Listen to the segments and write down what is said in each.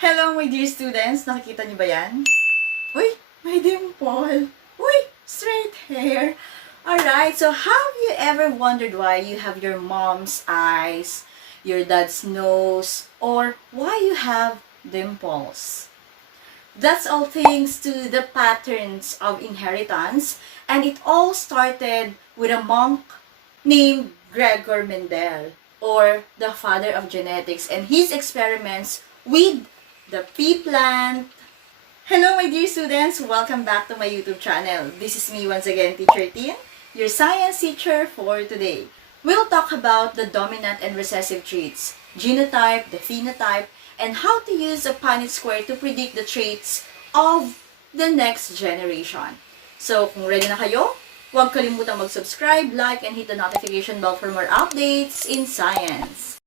Hello, my dear students! Nakikita niyo ba yan? Uy, may dimple! Uy, straight hair! Alright, so have you ever wondered why you have your mom's eyes, your dad's nose, or why you have dimples? That's all thanks to the patterns of inheritance, and it all started with a monk named Gregor Mendel, or the father of genetics, and his experiments with the pea plant. Hello my dear students! Welcome back to my YouTube channel. This is me once again, Teacher Tin, your science teacher for today. We'll talk about the dominant and recessive traits, genotype, the phenotype, and how to use a Punnett square to predict the traits of the next generation. So, kung ready na kayo, huwag kalimutang mag-subscribe, like, and hit the notification bell for more updates in science.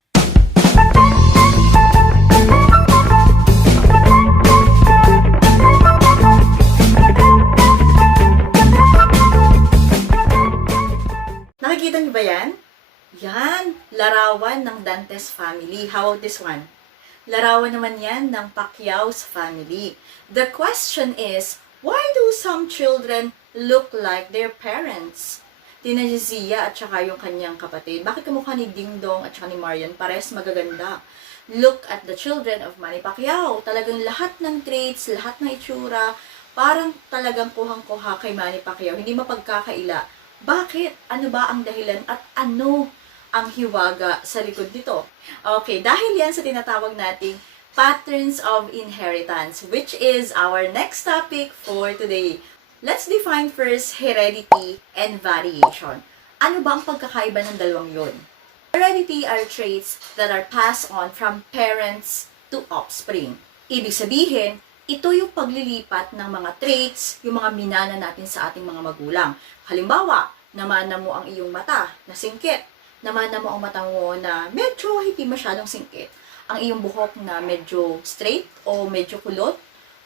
Nakikita niyo ba yan? Yan, larawan ng Dantes family. How about this one? Larawan naman yan ng Pacquiao's family. The question is, why do some children look like their parents? Tina Jazia at saka yung kanyang kapatid. Bakit kamukha ni Ding Dong at saka ni Marian? Pares magaganda. Look at the children of Manny Pacquiao. Talagang lahat ng traits, lahat ng itsura, parang talagang kuhang-kuha kay Manny Pacquiao. Hindi mapagkakaila. Bakit? Ano ba ang dahilan at ano ang hiwaga sa likod nito? Okay, dahil yan sa tinatawag nating patterns of inheritance, which is our next topic for today. Let's define first heredity and variation. Ano ba ang pagkakaiba ng dalawang yon? Heredity are traits that are passed on from parents to offspring. Ibig sabihin, ito yung paglilipat ng mga traits, yung mga minana natin sa ating mga magulang. Halimbawa, namana mo ang iyong mata na singkit. Namana mo ang mata mo na medyo hindi masyadong singkit. Ang iyong buhok na medyo straight o medyo kulot.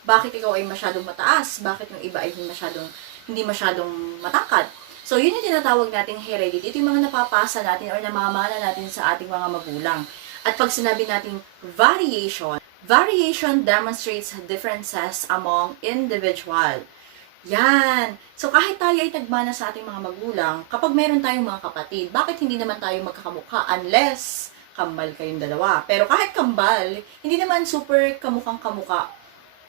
Bakit ikaw ay masyadong mataas? Bakit yung iba ay hindi masyadong matangkad? So, yun yung tinatawag nating heredity. Ito yung mga napapasa natin or namamana natin sa ating mga magulang. At pag sinabi nating variation, variation demonstrates differences among individual. Yan. So, kahit tayo ay nagmana sa ating mga magulang, kapag meron tayong mga kapatid, bakit hindi naman tayo magkakamukha unless kambal kayong dalawa? Pero kahit kambal, hindi naman super kamukhang-kamukha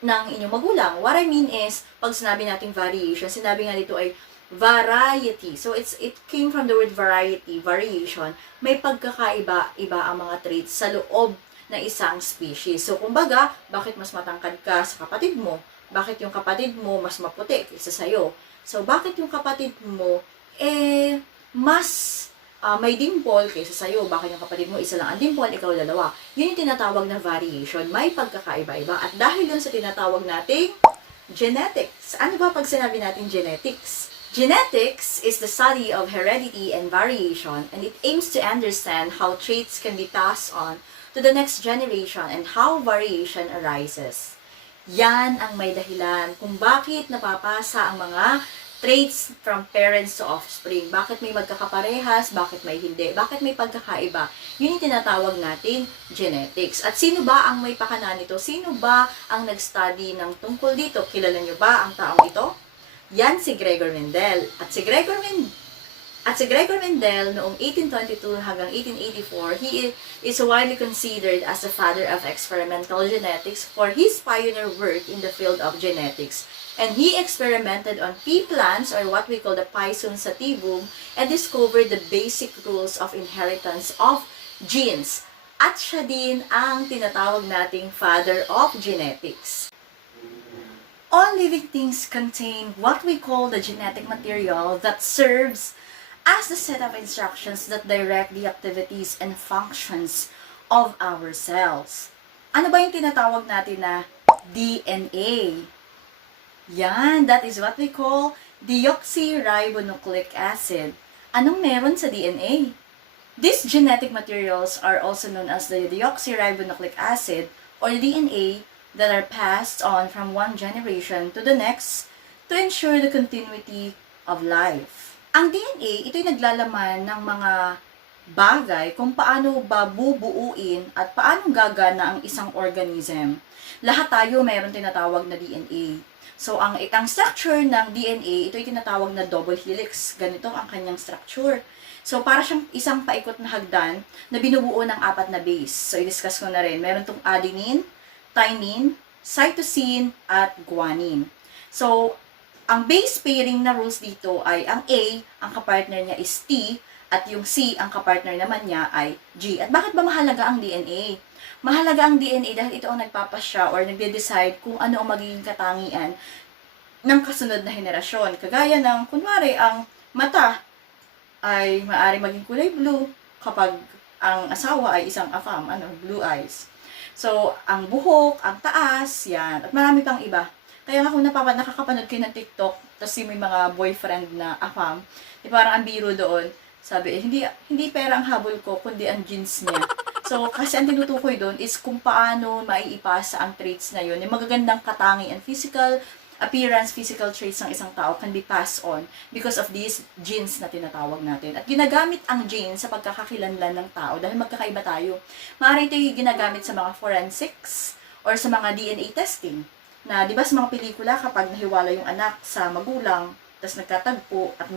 ng inyong magulang. What I mean is, pag sinabi nating variation, sinabi nga dito ay variety. So, it came from the word variety, variation. May pagkakaiba-iba ang mga traits sa loob na isang species. So, kumbaga, bakit mas matangkad ka sa kapatid mo? Bakit yung kapatid mo mas maputi kaysa sa'yo? So, bakit yung kapatid mo, mas may dimple kaysa sa'yo? Bakit yung kapatid mo isa lang ang dimple, ikaw dalawa? Yun yung tinatawag na variation. May pagkakaiba-iba. At dahil yun sa tinatawag nating genetics. Ano ba pag sinabi natin genetics? Genetics is the study of heredity and variation, and it aims to understand how traits can be passed on to the next generation and how variation arises. Yan ang may dahilan kung bakit napapasa ang mga traits from parents to offspring. Bakit may magkakaparehas, bakit may hindi, bakit may pagkakaiba. Yun yung tinatawag nating genetics. At sino ba ang may pakana nito? Sino ba ang nag-study ng tungkol dito? Kilala nyo ba ang taong ito? Yan si Gregor Mendel. At si Gregor Mendel noong 1822 hanggang 1884, he is widely considered as the father of experimental genetics for his pioneer work in the field of genetics. And he experimented on pea plants, or what we call the Pisum sativum, and discovered the basic rules of inheritance of genes. At siya din ang tinatawag nating father of genetics. All living things contain what we call the genetic material that serves as the set of instructions that direct the activities and functions of our cells. Ano ba yung tinatawag natin na DNA? Yan, that is what we call deoxyribonucleic acid. Anong meron sa DNA? These genetic materials are also known as the deoxyribonucleic acid or DNA that are passed on from one generation to the next to ensure the continuity of life. Ang DNA, ito'y naglalaman ng mga bagay kung paano ba bubuuin at paano gagana ang isang organism. Lahat tayo mayroon tinatawag na DNA. So, ang structure ng DNA, ito ay tinatawag na double helix. Ganito ang kanyang structure. So, para siyang isang paikot na hagdan na binubuo ng 4 na base. So, i-discuss ko na rin. Meron tong adenine, thymine, cytosine, at guanine. So, ang base pairing na rules dito ay ang A, ang kapartner niya is T, at yung C, ang kapartner naman niya ay G. At bakit ba mahalaga ang DNA? Mahalaga ang DNA dahil ito ang nagpapasya or nagde-decide kung ano ang magiging katangian ng kasunod na henerasyon. Kagaya ng, kunwari, ang mata ay maaari maging kulay blue kapag ang asawa ay isang afam, blue eyes. So, ang buhok, ang taas, yan. At marami pang iba. Kaya nga kung nakakapanood kayo ng TikTok, tapos may mga boyfriend na afam, parang ang biro doon, sabi, hindi pera ang habol ko, kundi ang jeans niya. So, kasi ang tinutukoy doon is kung paano maiipasa ang traits na yun. Yung magagandang katangian, physical appearance, physical traits ng isang tao can be passed on because of these genes na tinatawag natin. At ginagamit ang genes sa pagkakakilanlan ng tao dahil magkakaiba tayo. Maaari ito ginagamit sa mga forensics or sa mga DNA testing. Na, di ba sa mga pelikula, kapag nahiwala yung anak sa magulang, tapos nagkatagpo at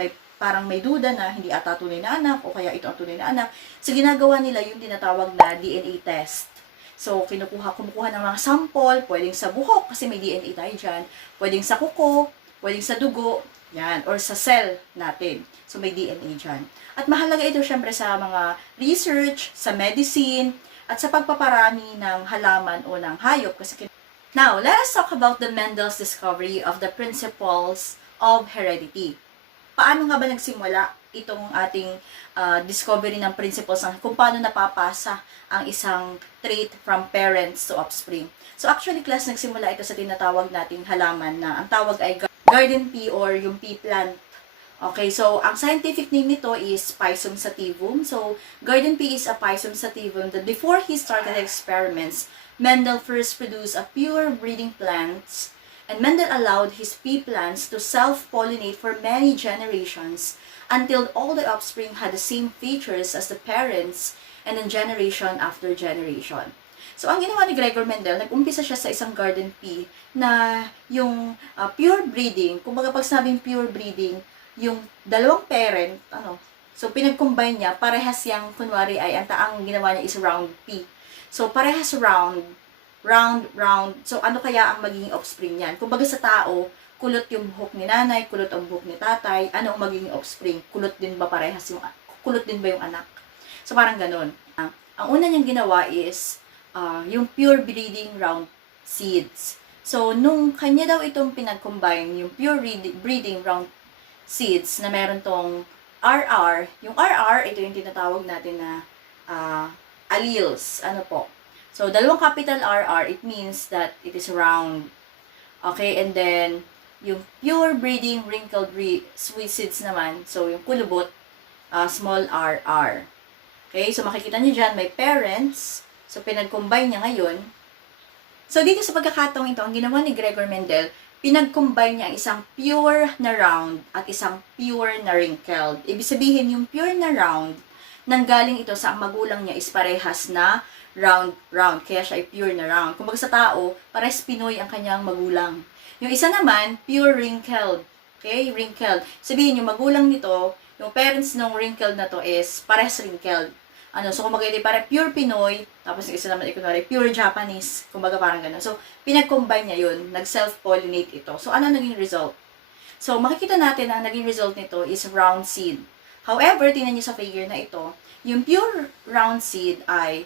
parang may duda na hindi ata tunay na anak o kaya ito ang tunay na anak, so ginagawa nila yung tinatawag na DNA test. So, kumukuha ng mga sample, pwedeng sa buhok kasi may DNA tayo dyan, pwedeng sa kuko, pwedeng sa dugo, yan, or sa cell natin. So, may DNA dyan. At mahalaga ito syempre sa mga research, sa medicine, at sa pagpaparami ng halaman o ng hayop. Now, let us talk about the Mendel's discovery of the principles of heredity. Paano nga ba nagsimula itong ating discovery ng principles ng kung paano napapasa ang isang trait from parents to offspring. So actually class, nagsimula ito sa tinatawag nating halaman na ang tawag ay garden pea or yung pea plant. Okay, so ang scientific name nito is Pisum sativum. So garden pea is a Pisum sativum that before he started experiments, Mendel first produced a pure breeding plants. And Mendel allowed his pea plants to self-pollinate for many generations until all the offspring had the same features as the parents and then generation after generation. So, ang ginawa ni Gregor Mendel, nag-umpisa siya sa isang garden pea na yung pure breeding, kumbaga pag sabing pure breeding, yung dalawang parent, so pinag-combine niya, parehas yung, kunwari ay, ang ginawa niya is round pea. So, parehas round. So, ano kaya ang magiging offspring niyan? Kumbaga sa tao, kulot yung buhok ni nanay, kulot ang buhok ni tatay, ano ang magiging offspring? Kulot din ba yung anak? So, parang ganun. Ang una niyang ginawa is, yung pure breeding round seeds. So, nung kanya daw itong pinag-combine, yung pure breeding round seeds, na meron tong RR, yung RR, ito yung tinatawag natin na alleles. So, dalawang capital RR, it means that it is round. Okay, and then, yung pure breeding wrinkled sweet seeds naman, so yung kulubot, small RR. Okay, so makikita niyo dyan, may parents. So, pinag-combine niya ngayon. So, dito sa pagkakataong ito, ang ginawa ni Gregor Mendel, pinag-combine niya isang pure na round at isang pure na wrinkled. Ibig sabihin, yung pure na round, nanggaling ito sa ang magulang niya is parehas na round, kaya siya ay pure na round. Kumbaga sa tao, parehas Pinoy ang kanyang magulang. Yung isa naman, pure wrinkled. Okay, wrinkled. Sabihin, yung magulang nito, yung parents ng wrinkled na to is parehas wrinkled. So kumbaga, para pure Pinoy, tapos yung isa naman, kunwari, pure Japanese. Kumbaga, parang gano'n. So, pinag-combine niya yun, nag-self-pollinate ito. So, ano naging result? So, makikita natin na ang naging result nito is round seed. However, tingnan niyo sa figure na ito, yung pure round seed ay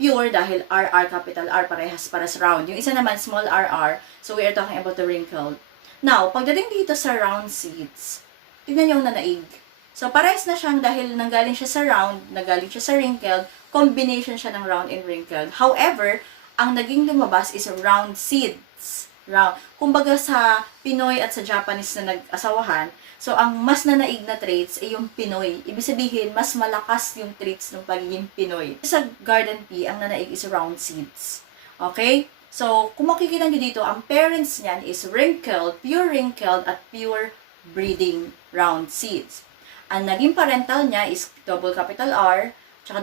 pure dahil RR, capital R, parehas round. Yung isa naman, small RR, so we are talking about the wrinkled. Now, pagdating dito sa round seeds, tingnan niyo yung nanaig. So, parehas na siyang dahil nanggaling siya sa round, nanggaling siya sa wrinkled, combination siya ng round and wrinkled. However, ang naging lumabas is round seeds. Round. Kumbaga sa Pinoy at sa Japanese na nag-asawahan, so ang mas nanaig na traits ay yung Pinoy. Ibig sabihin, mas malakas yung traits ng pagiging Pinoy. Sa garden pea, ang nanaig is round seeds. Okay? So, kung makikita nyo dito, ang parents niyan is wrinkled, pure wrinkled, at pure breeding round seeds. Ang naging parental niya is double capital R, tsaka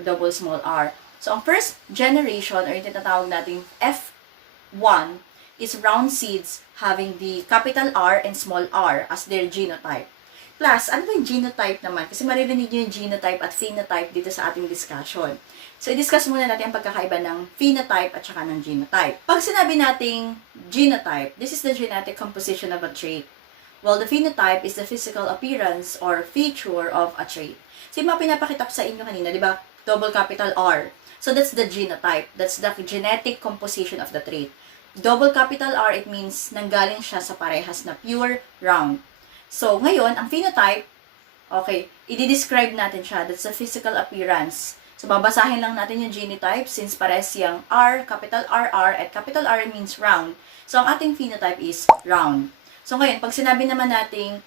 double small r. So, ang first generation, or yung tinatawag nating F1, is round seeds having the capital R and small r as their genotype. Plus, ano ba yung genotype naman? Kasi maririnig nyo yung genotype at phenotype dito sa ating discussion. So, i-discuss muna natin ang pagkakaiba ng phenotype at saka ng genotype. Pag sinabi nating genotype, this is the genetic composition of a trait. While the phenotype is the physical appearance or feature of a trait. So, yung mga pinapakita ko sa inyo kanina, di ba? Double capital R. So, that's the genotype. That's the genetic composition of the trait. Double capital R, it means nanggaling siya sa parehas na pure round. So, ngayon, ang phenotype, okay, i-describe natin siya. That's the physical appearance. So, babasahin lang natin yung genotype since pares yung R, capital R, at capital R means round. So, ang ating phenotype is round. So, ngayon, pag sinabi naman natin,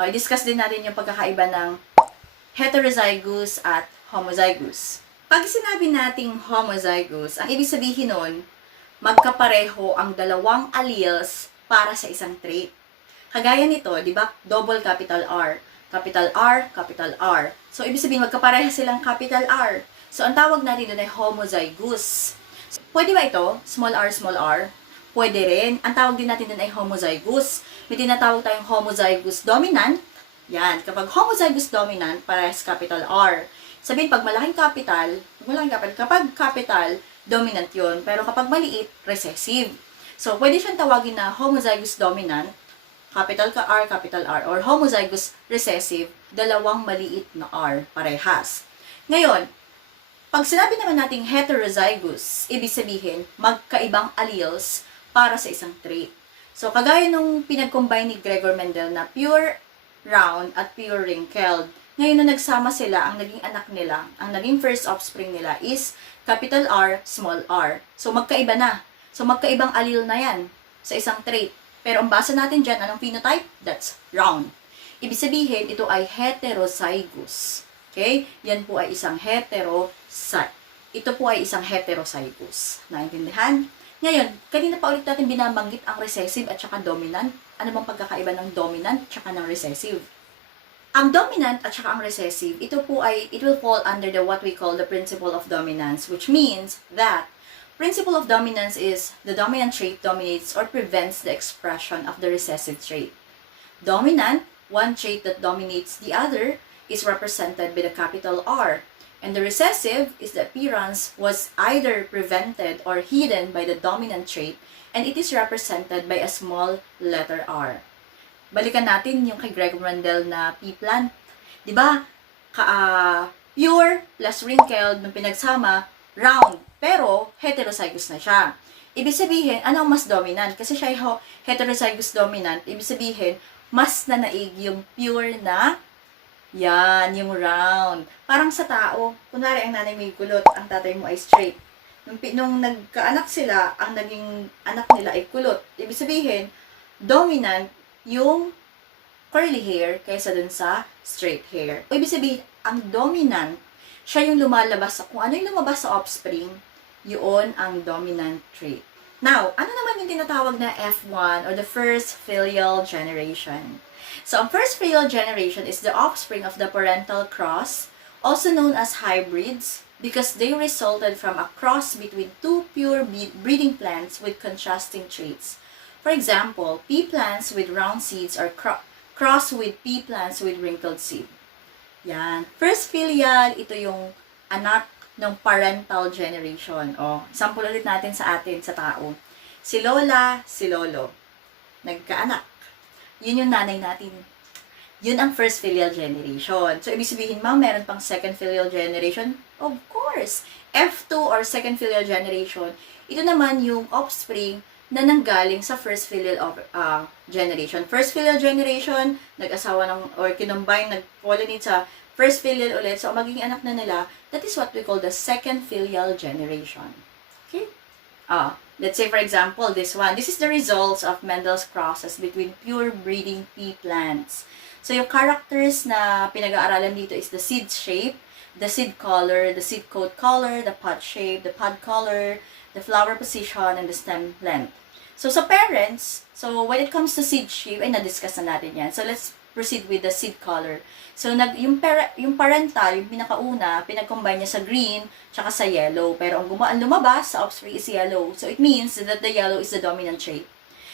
i-discuss din natin yung pagkakaiba ng heterozygous at homozygous. Pag sinabi nating homozygous, ang ibig sabihin nun, magkapareho ang dalawang alleles para sa isang trait. Kagaya nito, di ba? Double capital R. Capital R, capital R. So, ibig sabihin, magkapareha silang capital R. So, ang tawag natin doon ay homozygous. So, pwede ba ito? Small r? Pwede rin. Ang tawag din natin doon ay homozygous. May tinatawag tayong homozygous dominant. Yan. Kapag homozygous dominant, parehas capital R. Sabihin, pag kapag capital, dominant yun. Pero kapag maliit, recessive. So, pwede siyang tawagin na homozygous dominant, capital R, or homozygous recessive, dalawang maliit na R, parehas. Ngayon, pag sinabi naman nating heterozygous, ibig sabihin, magkaibang alleles para sa isang trait. So, kagaya nung pinag-combine ni Gregor Mendel na pure round at pure wrinkled, ngayon na nagsama sila, ang naging anak nila, ang naging first offspring nila is capital R, small r. So, magkaiba na. So, magkaibang allele na yan sa isang trait. Pero ang basa natin dyan, anong phenotype? That's round. Ibig sabihin, ito ay heterozygous. Okay? Yan po ay isang Ito po ay isang heterozygous. Naintindihan? Ngayon, kanina pa ulit natin binabanggit ang recessive at saka dominant. Ano bang pagkakaiba ng dominant at saka ng recessive? Ang dominant at saka ang recessive, it will fall under what we call the principle of dominance, which means that principle of dominance is the dominant trait dominates or prevents the expression of the recessive trait. Dominant, one trait that dominates the other, is represented by the capital R. And the recessive is the appearance was either prevented or hidden by the dominant trait, and it is represented by a small letter R. Balikan natin yung kay Gregor Mendel na pea plant. Diba? Pure plus wrinkled nung pinagsama, round. Pero, heterozygous na siya. Ibig sabihin, ano ang mas dominant? Kasi siya ay heterozygous dominant. Ibig sabihin, mas nanaig yung pure na, yan, yung round. Parang sa tao, kunwari ang nanay may kulot, ang tatay mo ay straight. Nung nagkaanak sila, ang naging anak nila ay kulot. Ibig sabihin, dominant yung curly hair kaysa dun sa straight hair. O ibig sabihin, ang dominant, siya yung lumalabas, kung ano yung lumabas sa offspring, yun ang dominant trait. Now, ano naman yung tinatawag na F1 or the first filial generation? So, ang first filial generation is the offspring of the parental cross, also known as hybrids, because they resulted from a cross between two pure breeding plants with contrasting traits. For example, pea plants with round seeds are crossed with pea plants with wrinkled seed. Yan. First filial, ito yung anak ng parental generation. O, sample ulit natin sa tao. Si Lola, si Lolo. Nagkaanak. Yun yung nanay natin. Yun ang first filial generation. So, ibig sabihin, ma'am, meron pang second filial generation? Of course. F2 or second filial generation, ito naman yung offspring na nanggaling sa first filial generation. First filial generation, nag-asawa or kinombine, nag-pollinate sa first filial ulit. So, magiging anak na nila, that is what we call the second filial generation. Okay? Let's say, for example, this one. This is the results of Mendel's crosses between pure breeding pea plants. So, yung characters na pinag-aaralan dito is the seed shape, the seed color, the seed coat color, the pod shape, the pod color, the flower position, and the stem length. So, sa parents, so when it comes to seed shape, ay na-discuss na natin yan. So, let's proceed with the seed color. So, yung parental, yung pinakauna, pinag-combine niya sa green, tsaka sa yellow. Pero ang lumabas sa offspring is yellow. So, it means that the yellow is the dominant trait.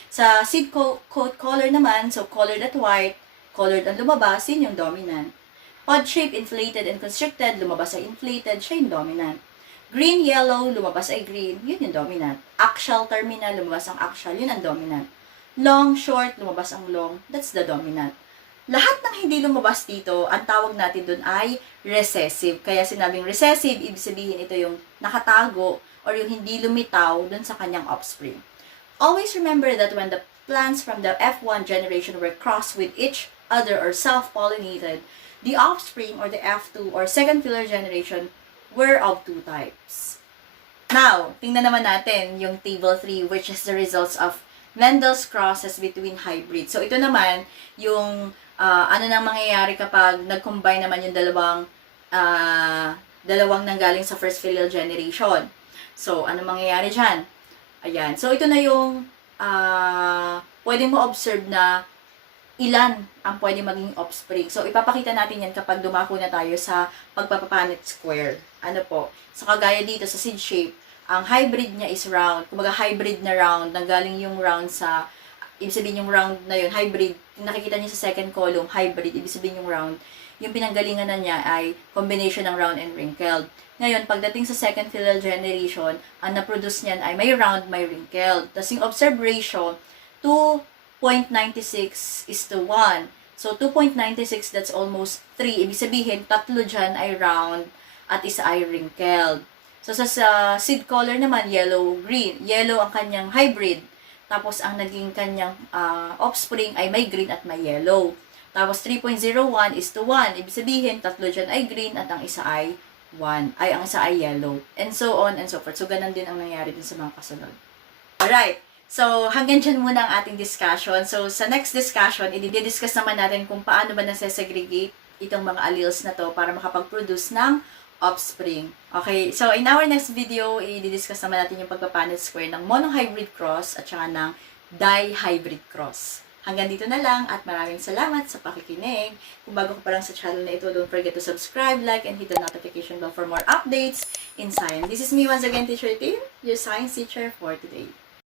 Sa seed coat color naman, so colored at white, colored ang lumabas, yun yung dominant. Pod shape, inflated and constricted, lumabas ay inflated, siya yung dominant. Green, yellow, lumabas ay green, yun yung dominant. Axial, terminal, lumabas ang axial, yun ang dominant. Long, short, lumabas ang long, that's the dominant. Lahat ng hindi lumabas dito, ang tawag natin dun ay recessive. Kaya sinabing recessive, ibig sabihin ito yung nakatago or yung hindi lumitaw dun sa kanyang offspring. Always remember that when the plants from the F1 generation were crossed with each other or self-pollinated, the offspring or the F2 or second filler generation were of two types. Now, tingnan naman natin yung table 3, which is the results of Mendel's crosses between hybrids. So, ito naman yung ano nang mangyayari kapag nag-combine naman yung dalawang nanggaling sa first filial generation. So, ano mangyayari dyan? Ayan. So, ito na yung pwedeng mo observe na ilan ang pwede maging offspring. So, ipapakita natin yan kapag dumako na tayo sa pagpapapanit square. Ano po? So, kagaya dito sa seed shape, ang hybrid niya is round. Kumbaga, hybrid na round. Nanggaling yung round sa, ibig sabihin yung round na yun, hybrid. Nakikita niyo sa second column, hybrid. Ibig sabihin yung round. Yung pinanggalingan na niya ay combination ng round and wrinkled. Ngayon, pagdating sa second filial generation, ang na-produce niyan ay may round, may wrinkled. Tapos yung observed ratio, 2.96:1. So, 2.96, that's almost 3. Ibig sabihin, tatlo dyan ay round at isa ay wrinkled. So, sa seed color naman, yellow-green. Yellow ang kanyang hybrid. Tapos, ang naging kanyang offspring ay may green at may yellow. Tapos, 3.01:1. Ibig sabihin, tatlo dyan ay green at ang isa ay 1. Ay, ang isa ay yellow. And so on and so forth. So, ganun din ang nangyari din sa mga kasunod. Alright. So, hanggang dyan muna ang ating discussion. So, sa next discussion, i-discuss naman natin kung paano ba nasa-segregate itong mga alleles na to para makapag-produce ng offspring. Okay, so in our next video, i-discuss naman natin yung pagpapanit square ng monohybrid cross at saka ng dihybrid cross. Hanggang dito na lang at maraming salamat sa pakikinig. Kung bago ka pa lang sa channel na ito, don't forget to subscribe, like, and hit the notification bell for more updates in science. This is me once again, Teacher Tim, your science teacher for today.